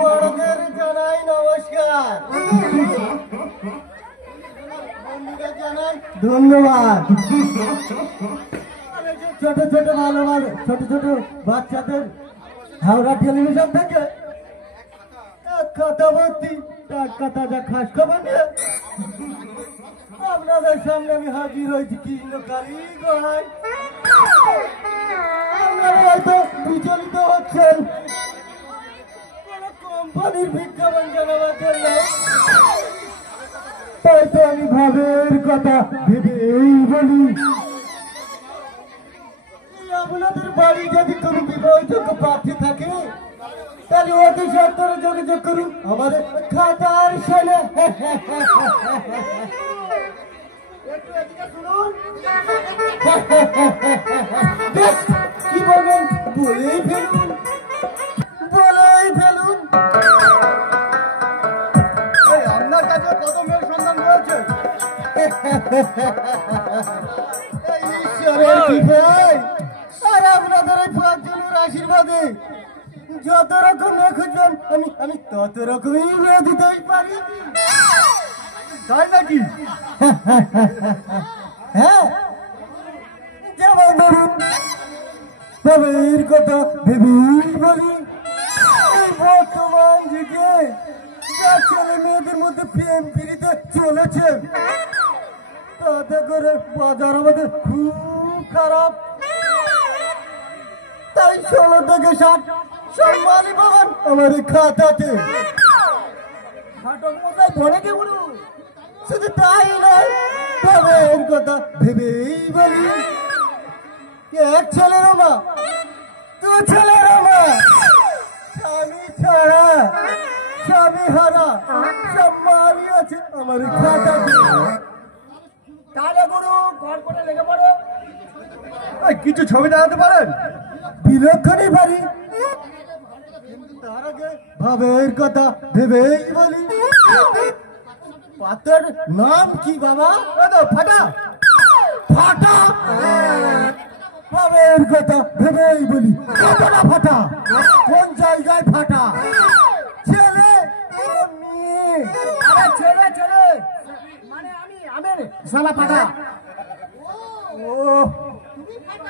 বড়দের জানাই নমস্কার, জানাই ধন্যবাদ। ছোট ছোট ভালো ভালো ছোট ছোট বাচ্চাদের হাওড়া টেলিভিশন থেকে খাতা ভর্তি টাটকা তাজা খাস খবর নিয়ে আপনাদের সামনে আমি হাজির হয়েছি। কৃষ্ণকালী গড়াই আপনারা হয়তো বিচলিত হচ্ছেন কোন কোম্পানির বিজ্ঞাপন জানাবার জন্য, তাই তো আমি ভাবের কথা ভেবেই বলি। আপনাদের বাড়ি যদি কোনো বিবাহযোগ্য প্রার্থী থাকে তাহলে অতি সত্তরে যোগাযোগ করুন আমাদের খাতার সাথে। কি বলবেন বলেই ফেলুন, বলেই ফেলুন। আপনার কাছে কত মেয়ের সন্ধান রয়েছে? ঈশ্বরের কৃপায় আর আপনাদের এই পাঁচজনের আশীর্বাদে যত রকম মেয়ে খুঁজবেন আমি তত রকমই মেয়ে দিতেই পারি। তাই নাকি? হ্যাঁ, যেমন ধরুন তবের কথা ভেবেই বলি। এই বর্তমান যুগে যা ছেলে মেয়েদের মধ্যে প্রেম প্রীতি চলেছে তাতে করে বাজার আমাদের খুব খারাপ। তাই 16 থেকে 60 সম্মানী পাবেন আমার এই খাতাতে। শুধু তাই নয়, তবে এর কথা ভেবেই বলি। এক ছেলের মা, দু ছেলের মা, স্বামী ছাড়া স্বামী হারা সম্মানী আছে আমার এই খাতাতে। তাহলে গুরু ঘর করে লেগে পড়ো। কিছু ছবি দেখাতে পারেন? বিলক্ষণই পারি, তার আগে ভাবের কথা ভেবেই বলি। পাত্রের নাম কি বাবা? ফাটা। ফাটা ভাবের কথা ভেবেই বলি। কতটা ফাটা, কোন জায়গায় ফাটা? ছেলে মেয়ে? ছেলে ছেলে মানে আমি শালা ফাটা। ও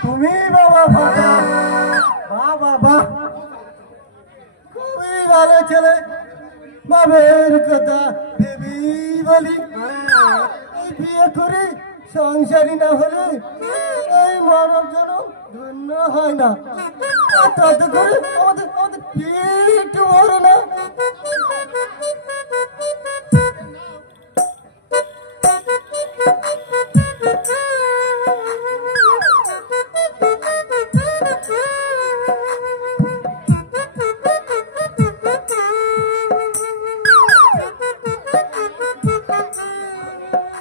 তুমি বাবা ফাটা? বাহ বাবা, খুবই ভালো ছেলে। বাবের কথা ভেবেই বলি। বিয়ে করে সংসারী না হলে এই মানব জনম ধন্য হয় না। তাতে করে আমাদের পেট ভরে না।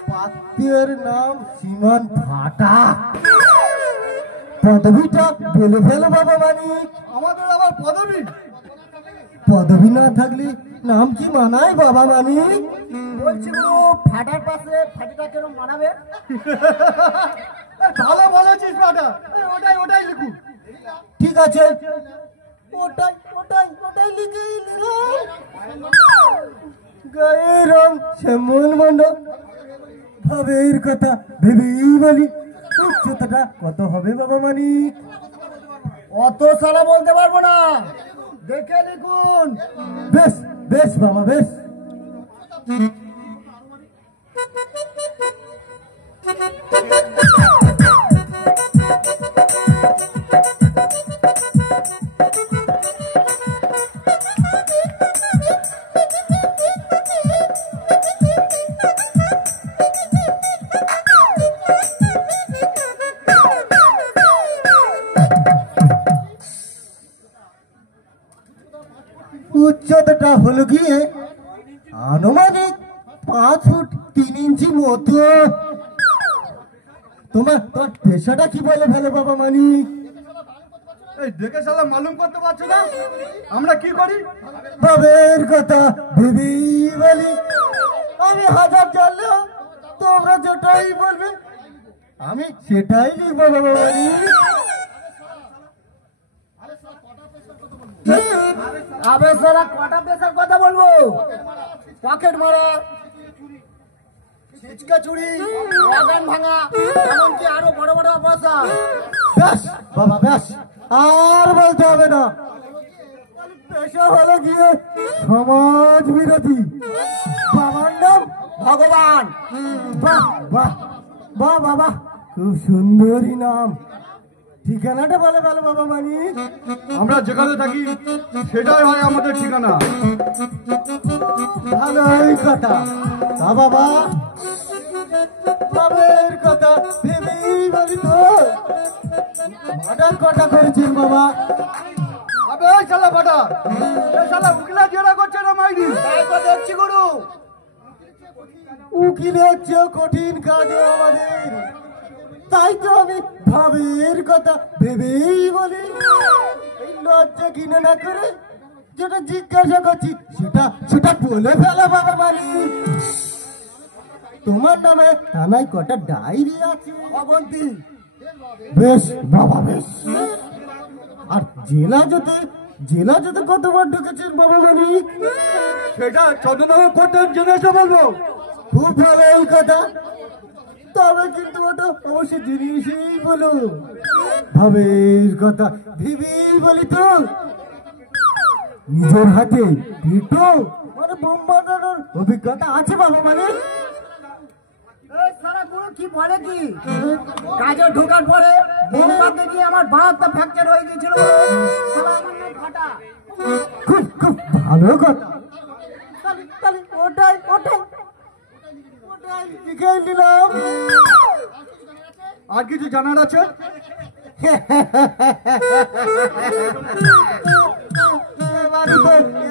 পাত্রের নাম শ্রীমান ফাটা। পদবিটা বলে ফেলো বাবা মানিক। আমাদের আবার পদবি? পদবি না থাকলে নাম কি মানায় বাবা মানিক? বলছি ফাটার পাশে ফাটিটা কেন মানাবে? ভালো বলেছিস ফাটা, ওটাই ওটাই লিখুন। ঠিক আছে, ওটাই ওটাই ওটাই লিখে গায়ের রং শ্যামল মন্ডল। ভাবের কথা ভেবেই বলি। উচ্চতাটা কত হবে বাবা মানিক? অত সালা বলতে পারবো না, দেখে লিখুন। বেশ বেশ বাবা বেশ। উচ্চতাটা হলো গিয়ে আনুমানিক 5 ফুট 3 ইঞ্চি মতো। তোমার পেশাটা কি বলে ভালো বাবা মানিক? এই দেখে শালা মালুম করতে পারছো না আমরা কি করি? বাবের কথা ভেবেই বলি। আমি হাজার জানলেও তোমরা যেটাই বলবে আমি সেটাই লিখবো বাবা মানিক। আবে সারা কটা পেশার কথা বলবো? পকেট মারা, ছিচকা চুরি, বাগান ভাঙা, এমনকি আরো বড় বড় অপরাধ। ব্যাস বাবা ব্যাস, আর বলতে হবে না। পেশা হলো গিয়ে সমাজ বিরোধী। বাবার নাম ভগবান। বাহ বাহ বাহ বাবা, খুব সুন্দরী নাম। ঠিকানাটা বলে ভালো বাবা মানিক। আমরা যেখানে থাকি সেটাই হয় আমাদের ঠিকানা। ভালোই কথা। তা বাবা, বাবার কথা ভেবেই বলি তো মার্ডার কটা করেছেন বাবা? আবে ওই শালা ফাটা, এই শালা উকিলা জেরা করছে না মাইরি। তাই তো দেখছি গুরু, উকিলের চেয়ে কঠিন কাজ আমাদের। তাই তো আমি ভাবের কথা ভেবেই বলি। এই লজ্জা কিনে না করে যেটা জিজ্ঞাসা করছি সেটা সেটা বলে ফেলো বাবা বাড়ি। তোমার নামে থানায় কটা ডায়েরি আছে? অবন্তি। বেশ বাবা বেশ। আর জেলা যেতে কতবার ঢুকেছেন বাবা মানিক? সেটা চন্দ্রনগর কোর্টের জেনে এসে বলবো। খুব ভালো এই কথা। তবে কিন্তু ওটা অবশ্যই জিনিসই বলো, ভাবের কথা ভেবেই বলি তো। নিজের হাতে পিটো মানে বোম বাঁধানোর অভিজ্ঞতা আছে বাবা মানে? কি বলে কি কাজে ঢোকার পরে বোম বাঁধতে গিয়ে আমার বাঁধটা ফ্র্যাকচার হয়ে গিয়েছিল। খুব খুব ভালো কথা। ওটাই ওটাই ওটাই শিখে নিলাম। আর কিছু জানার আছে?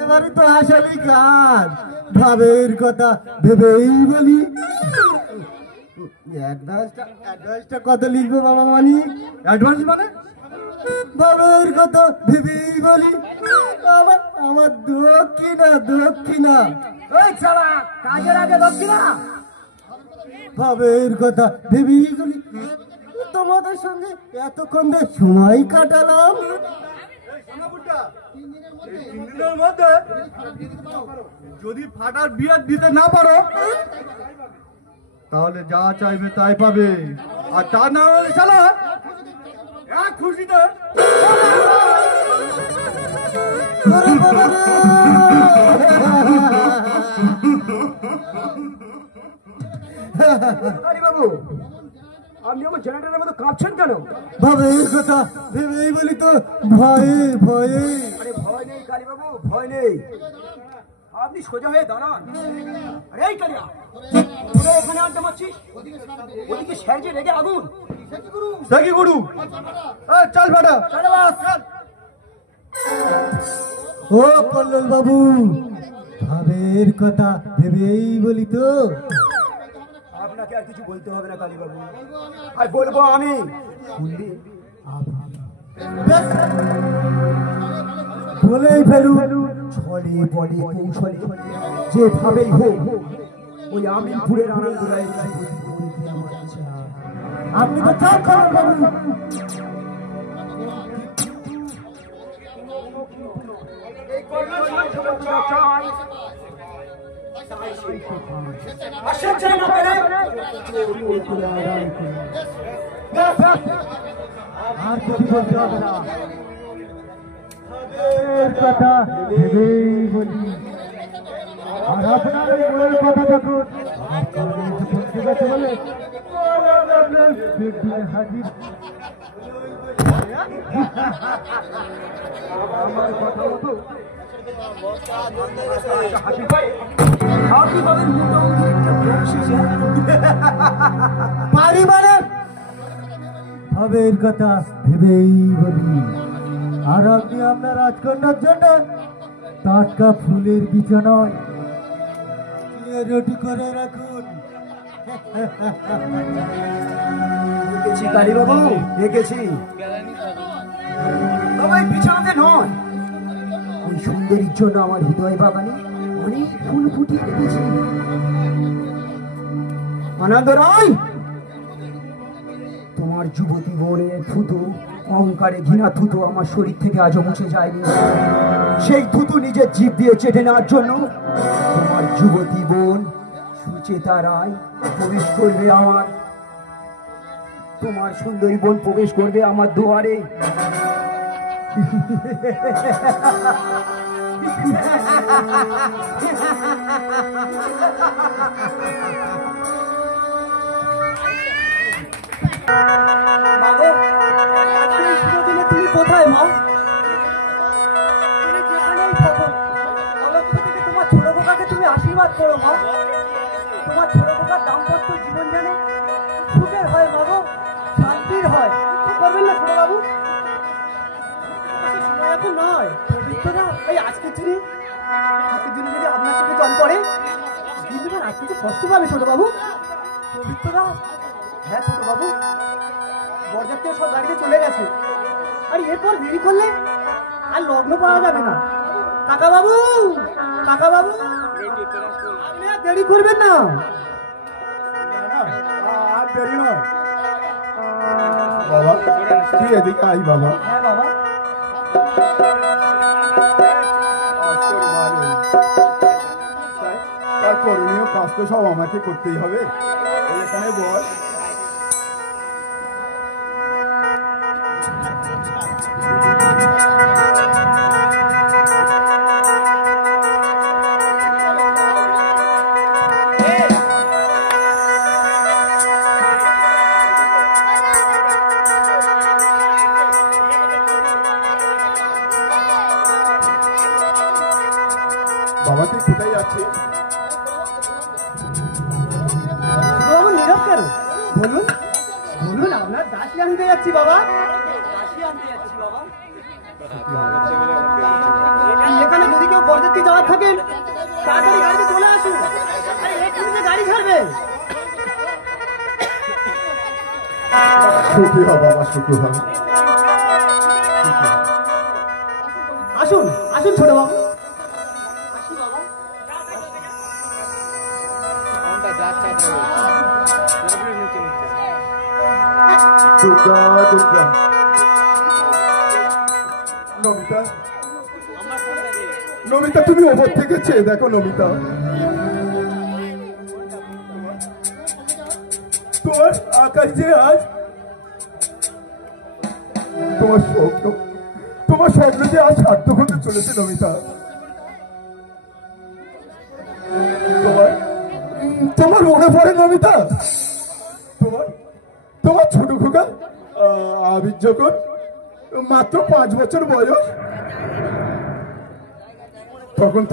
এবারে তো আসলেই কাজ ভাবের কথা ভেবেই বলি। অ্যাডভান্সটা কত লিখবো বাবা মানিক? অ্যাডভান্স মানে? ভাবের কথা ভেবেই বলি। আমার দক্ষিণা। ওই ছাড়া কাজের আগে দক্ষিণা। ভাবের কথা ভেবেই বলি। তোমাদের সঙ্গে এতক্ষণ সময় কাটালাম। দিনের মধ্যে যদি ফাটার বিয়ে দিতে না পারো তাহলে যা চাইবে তাই পাবে। আর তা না হলে শালা এক খুশিতে বাবু, আপনি আমার জেনারেটরের মতো কাঁপছেন কেন? ভাবের কথা ভেবেই বলি তো ভয়ে ভয়ে। আরে ভয় নেই কালী বাবু, ভয় নেই। আপনি সোজা হয়ে দাঁড়ান। আরে এই কালিয়া, তোরা এখানে আড্ডা মারছিস, ওদিকে সাইজে রেগে আগুন। দেখি গুরু, চল ফাটা। ও কল্লোল বাবু, ভাবের কথা ভেবেই বলি তো। আপনাকে আর কিছু বলতে হবে না কালী বাবু, আর বলবো আমি। বলেই ফেলু, ছলে বলে কৌশলে যেভাবেই হোক ওই আমিনপুরের আনন্দরায় আপনি তো চান করেন বাবু। আর কিছু বলতে হবে না, কথা ভেবেই বলি। আর আপনার মনের কথা যখন বলে হাজির। আমার কথা মতো পারি মানে ভাবের কথা ভেবেই বলি। আর আপনি আপনার রাজকন্যার জন্য টাটকা ফুলের বিছানায় রুটি করে রাখুন। দেখেছি কালী বাবু, দেখেছি। তবে বিছানাতে নয়, ওই সুন্দরীর জন্য আমার হৃদয় বাগানে অনেক ফুল ফুটিয়ে রেখেছি। আনন্দ রায়, তোমার আমার যুবতী বোনের থুতু, অহংকারে ঘৃণা থুতু আমার শরীর থেকে আজও মুছে যায়নি। সেই থুতু নিজের জিভ দিয়ে চেটে নেওয়ার জন্য তোমার যুবতী বোন সুচেতা রায় প্রবেশ করবে তোমার সুন্দরী বোন প্রবেশ করবে আমার দুয়ারে। তুমি কোথায় মা? তোমার ছোট খোকাকে তুমি আশীর্বাদ করো মা। তোমার ছোট খোকার দাম্পত্য জীবন জানে সুখের হয় মা গো, শান্তির হয়। করবেন না ছোট বাবু? সময় এখন নয়। পবিত্রতা এই আজকের দিনে যদি আপনার চোখে জল পড়ে কিন্তু আর কিছু কষ্ট পাবে ছোট বাবু। পবিত্রতা হ্যাঁ ছোট বাবু, বরযাত্রী সব গাড়িতে চলে গেছে, আর এরপর দেরি করলে আর লগ্ন পাওয়া যাবে না। কাকা বাবু, কাকা বাবু, আপনি আর দেরি করবেন না। আর দেরি নয় বাবা, তুই এদিকে আই বাবা। হ্যাঁ বাবা। তার করণীয় কাজ তো সব আমাকে করতেই হবে। এখানে বল। বাবা তুই কোথায় যাচ্ছিস? নীরব কেন? বলুন বলুন, আপনার দাসী আনতে যাচ্ছি বাবা। দাসী আনতে যাচ্ছি বাবা। এখানে যদি কেউ বরযাত্রী যাওয়ার থাকেন তাড়াতাড়ি গাড়িতে চলে আসুন। আরে এখানে যে গাড়ি ছাড়বে। সুখী হ বাবা, সুখী হ। আসুন আসুন ছোট বাবু। নমিতা, নমিতা তুমি ওপর থেকে চেয়ে দেখো। নমিতা, তোমার আকাশ যে আজ তোমার স্বপ্ন যে আজ সার্থক হতে চলেছে। নমিতা, তোমার মনে পড়ে নমিতা, তোমার ছোট খোকা আবির যখন মাত্র 5 বছর বয়স, তখন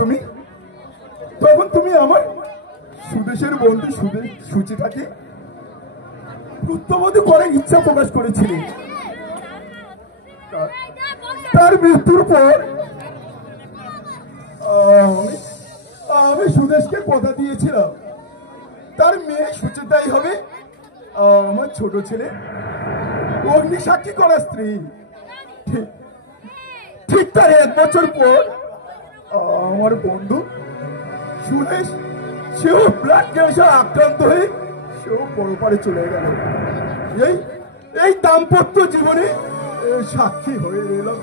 তুমি আমার সুদেশের বন্ধু সুচিতাকে পুত্রবধূ করার ইচ্ছা প্রকাশ করেছিলে। তার মৃত্যুর পর আমি সুদেশকে কথা দিয়েছিলাম তার মেয়ে সুচিতাই হবে আমার ছোট ছেলে অগ্নি সাক্ষী করা স্ত্রী। ঠিক তার 1 বছর পর আমার বন্ধু সুদেশ সেও ব্লাড ক্যান্সার আক্রান্ত হয়ে সেও পরপারে চলে গেল। এই দাম্পত্য জীবনে সাক্ষী হয়ে এলাম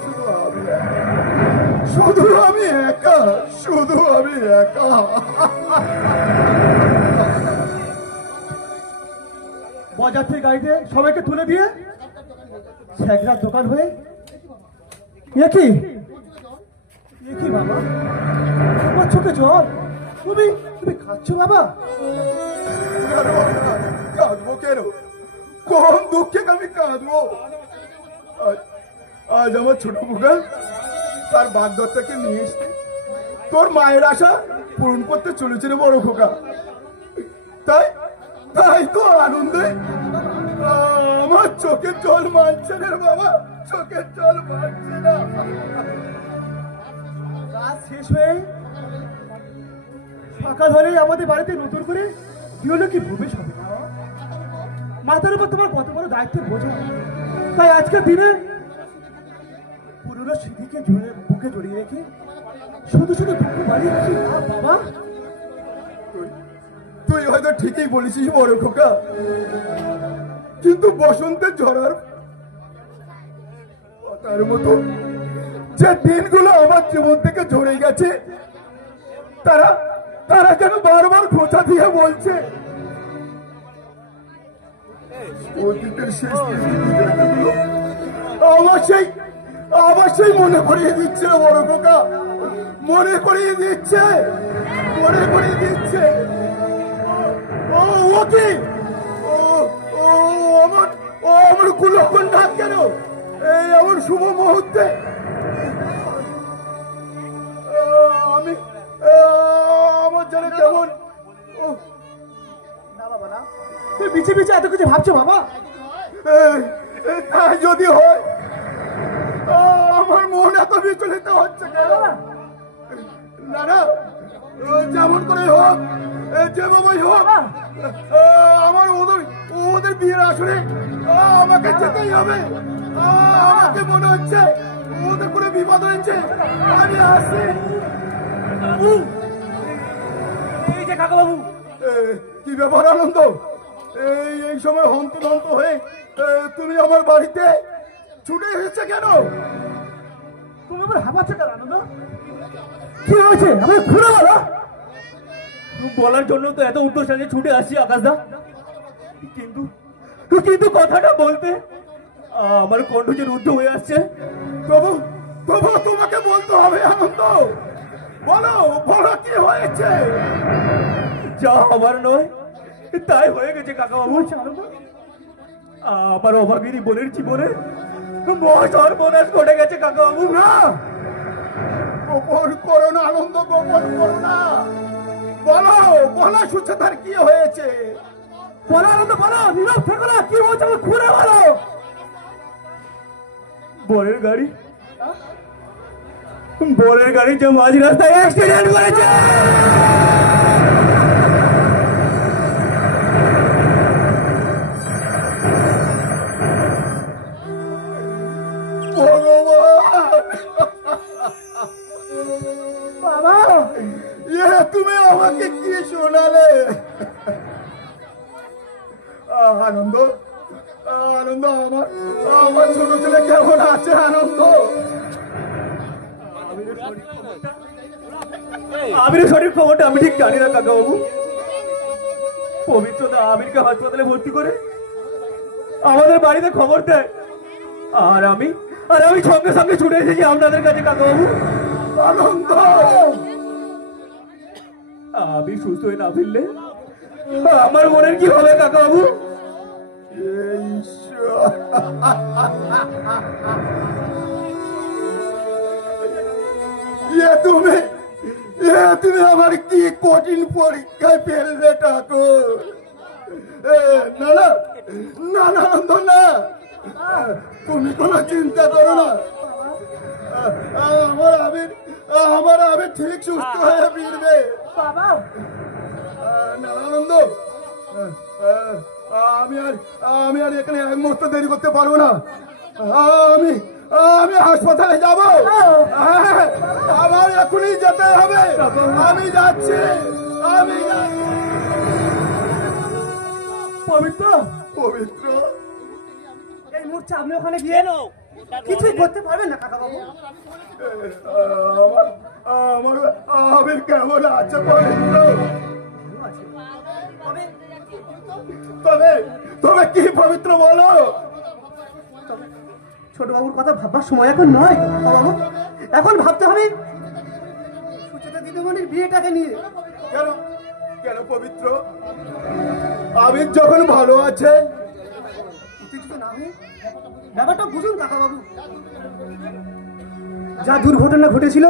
শুধু আমি একা। বরযাত্রীর গাড়িতে সবাইকে তুলে দিয়ে স্যাকরার দোকান হয়ে একই বাবা, তোমার চোখে জল। তুমি খাচ্ছ বাবা? কাঁদবো কেন? কোন দুঃখে আমি কাঁদবো? আজ আমার ছোট খোকা তার বাগদত্তাকে নিয়ে এসে তোর মায়ের আশা পূরণ করতে চলেছে রে বড় খোকা। তাই তো আনন্দে আমার চোখের জল মানছে রে বাবা, চোখের জল মানছে না। কাজ শেষ হয়ে ফাঁকা ধরে আমাদের বাড়িতে নতুন করে বিয়ে কি প্রবেশ হবে। মাথার উপর তোমার কত বড় দায়িত্বের বোঝা। তাই আজকের দিনে পুরনো স্মৃতিকে বুকে জড়িয়ে রেখে শুধু দুঃখ বাড়িয়ে রাখি বাবা। তুই হয়তো ঠিকই বলেছিস বড় খোকা। কিন্তু বসন্তের ঝড়ার তার মতো যে দিনগুলো আমার জীবন থেকে ঝরে গেছে, তারা তারা যেন বারবার খোঁচা দিয়ে বলছে অতীতের শেষ দিনগুলো অবশ্যই অবশ্যই মনে করিয়ে দিচ্ছে বড় খোকা, মনে করিয়ে দিচ্ছে, মনে করিয়ে দিচ্ছে। ও ও কি ও ও আমার ও আমার কুলক্ষণ ডাক কেন এই আমার শুভ মুহূর্তে? আমি আমার জানে কেমন তুই পিছে পিছে এত কিছু ভাবছো বাবা? তাই যদি হয় আমার মন এত বিচলিত হচ্ছে কেন? না না, যেমন করে হোক, যেভাবেই হোক, আমার ওদের ওদের বিয়ের আসরে আমাকে যেতেই হবে। আমাকে মনে হচ্ছে ওদের কোনো বিপদ হয়েছে। আমি আসছি। এই যে কাকাবাবু, কি ব্যাপার আনন্দ? এই সময় হন্তদন্ত হয়ে তুমি আমার বাড়িতে ছুটে এসেছে কেন? তুমি আমার হাঁপাচ্ছ কেন আনন্দ? কি হয়েছে আমি ঘুরে বলো। বলার জন্য তো এত উত্তর সাথে ছুটে আসছি আকাশদা, কিন্তু কিন্তু কথাটা বলতে আমার কণ্ঠ যে রুদ্ধ হয়ে আসছে। প্রভু প্রভু তোমাকে বলতে হবে আনন্দ, বলো বলো কি হয়েছে? যা হবার নয় তাই হয়ে গেছে কাকাবাবু। আমার অভাগিনী বোনের জীবনে সর্বনাশ ঘটে গেছে কাকাবাবু। না, গোপন করো না আনন্দ, গোপন করো না, বলো বলো সুচেতার কি হয়েছে? বলো আনন্দ, বলো, নীরব থেকো না। কি হয়েছে আমি খুলে বলো। বোনের গাড়ি যে মাঝ রাস্তায় অ্যাক্সিডেন্ট করেছে। বাবা, তুমি আমাকে কি শোনালে? আনন্দ আনন্দ, আমার আমার ছোট ছেলে কেমন আছে? আনন্দ, আমিরের সঠিক খবরটা আমি ঠিক জানি না কাকাবাবু। পবিত্রতা আমিরকে হাসপাতালে ভর্তি করে আমাদের বাড়িতে খবর দেয়, আর আমি সঙ্গে সঙ্গে ছুটে এসেছি আপনাদের কাছে কাকাবাবু। আনন্দ, আমি সুস্থ হয়ে না ফিরলে আমার মনের কি হবে কাকাবাবু? তুমি তুমি আমার কি কঠিন পরীক্ষায় ফেলবে ঠাকুর? না না না না আনন্দ, না, তুমি কোনো চিন্তা করো না। আমার আবির ঠিক সুস্থ হয়ে ফিরবে। না আনন্দ, আমি আর এখানে এক মুহূর্ত দেরি করতে পারবো না। আমি হাসপাতালে যাব, আমার এখনই যেতে হবে। আমি যাচ্ছি, আমি পবিত্র পবিত্র। এই মুহূর্তে আপনি ওখানে গিয়ে কিছুই করতে পারবেন না কাকাবাবু। আমার আবির কেমন আছে পবিত্র? তবে তবে কি পবিত্র বলো? ছোট বাবুর কথা ভাববার সময় এখন নয় বাবু, এখন ভাবতে হবে সুচেতা দিদিমণির বিয়েটাকে নিয়ে। কেন কেন পবিত্র? আবির যখন ভালো আছে। ব্যাপারটা বুঝুন কাকাবাবু, যা দুর্ঘটনা ঘটেছিল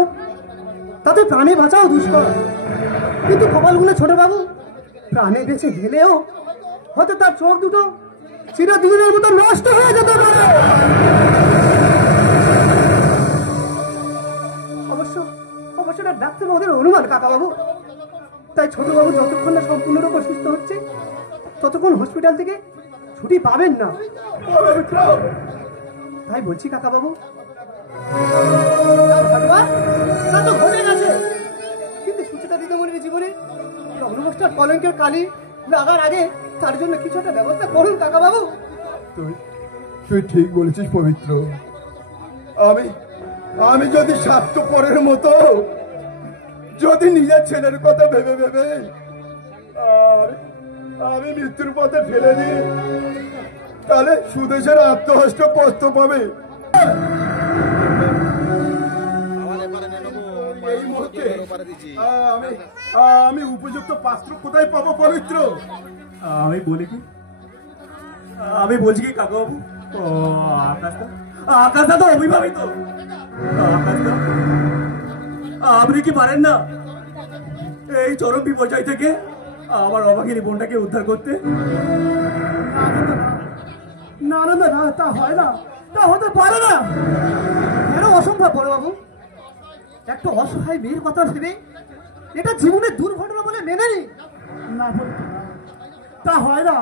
তাতে প্রাণে বাঁচাও দুষ্কর, কিন্তু কপালগুলো ছোট বাবু প্রাণে বেঁচে গেলেও হয়তো তার চোখ দুটো চিরদিনের মতো নষ্ট হয়ে যেতে পারে। অবশ্য অবশ্য ডাক্তার ওদের অনুমান কাকাবাবু, তাই ছোট বাবু যতক্ষণ না সম্পূর্ণরূপে সুস্থ হচ্ছে ততক্ষণ হসপিটাল থেকে ছুটি পাবেন না। তাই বলছি কাকাবাবু, তা তো ঘটে গেছে, কিন্তু সুচিতা দিদিমণির জীবনে রগ্নমষ্টার কলঙ্কের কালি লাগার আগে তার জন্য কিছু একটা ব্যবস্থা করুন কাকাবাবু। তুই তুই ঠিক বলেছিস পবিত্র। আমি আমি যদি স্বার্থপরের মতো যদি নিজের ছেলের কথা ভেবে ভেবে আমি মৃত্যুর পথে ফেলে দিই, তাহলে সুদেশের আত্মহস্ত কষ্ট পাবে। এই মুহূর্তে আমি উপযুক্ত পাত্র কোথায় পাবো পবিত্র? আমি বলি কি, আমি বলছি কি কাকাবাবু, আকাশদা, আকাশদা তো অবিবাহিত। আকাশদা, আপনি কি পারেন না এই চরম বিপর্যয় থেকে আমার অবাগিনী বোনটাকে উদ্ধার করতে? না না না, তা হয় না, তা হতে পারে না। কেন অসম্ভব বড়বাবু? একটা অসহায় মেয়ের কথা ভেবে এটা জীবনের দুর্ঘটনা বলে মেনে নি না, তা হয় না,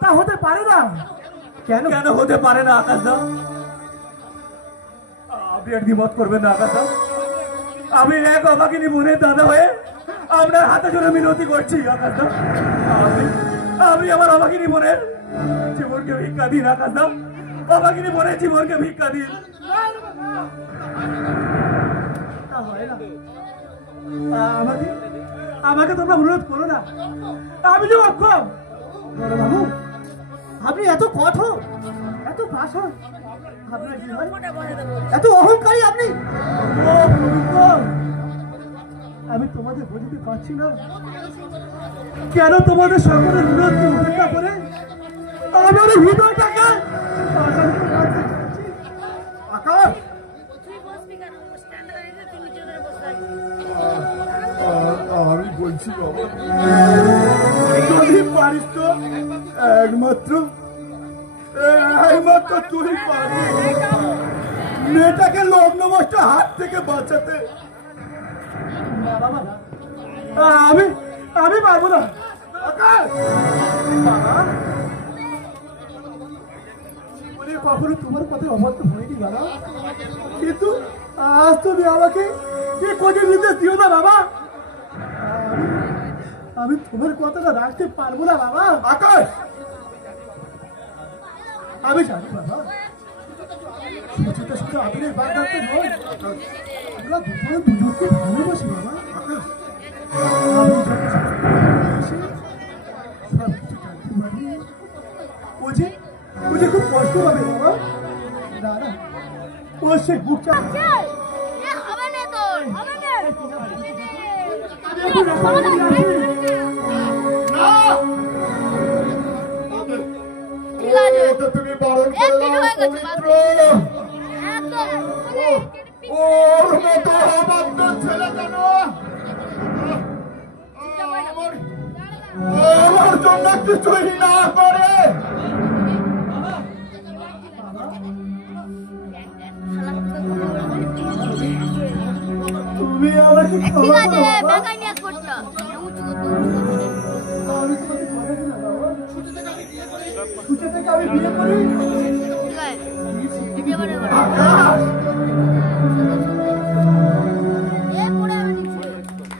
তা হতে পারে না। কেন কেন হতে পারে না আকাশদা? আপনি আর দ্বিমত করবেন না আকাশদা। আমি এক অবাগিনী বোনের দাদা হয়ে আপনার হাতে জন্য মিনতি করছি আকাশদা। আপনি আমার অবাগিনী বোনের জীবনকে ভিক্ষা দিন আকাশদা। অবাগিনী বোনের জীবনকে ভিক্ষা দিন। আমাকে আমাকে তোমরা অনুরোধ করো না, আমি যে অক্ষম। বাবু, আপনি এত কঠোর, এত পাষাণ, আপনার কি হয়? এত অহংকারী আপনি। আমি তোমাদের বুঝতে পারছি না কেন তোমাদের সকলের বিরুদ্ধে উপেক্ষা করে আমার হৃদয়টাকে আকাশ। আমি বলছি বাবা, যদি পারিস তো একমাত্র তুই পারবি মেয়েটাকে লগ্নবস্ত হাত থেকে বাঁচাতে। আমি আমি পারবো না আকাশ। কখনো তোমার কথা অবাধ্য হয়নি বাবা, কিন্তু আজ তুমি আমাকে এ কোটি নির্দেশ দিও না বাবা। আমি তোমার কথাটা রাখতে পারবো না বাবা। আকাশ, আমি জানি বাবা, সুচিতার সাথে আদরের বাদ রাখতে নয়, আমরা দুজনকে ভালোবাসি বাবা। আমি যখন সব কিছু জানতে পারি, ও যে খুব কষ্ট পাবে বাবা। না না, ও সে বুক তুমি বারণ করে ওর মতো অবাধ্য ছেলে কেন আমার জন্য কিছুই না করে? তুমি আমাকে ঠিক আছে, বেকার নিয়ে করছো। আমি তোমাকে কথা দিলাম বাবা, সুচিতাকে আমি বিয়ে করি। ঠিক আছে, বিয়ে করে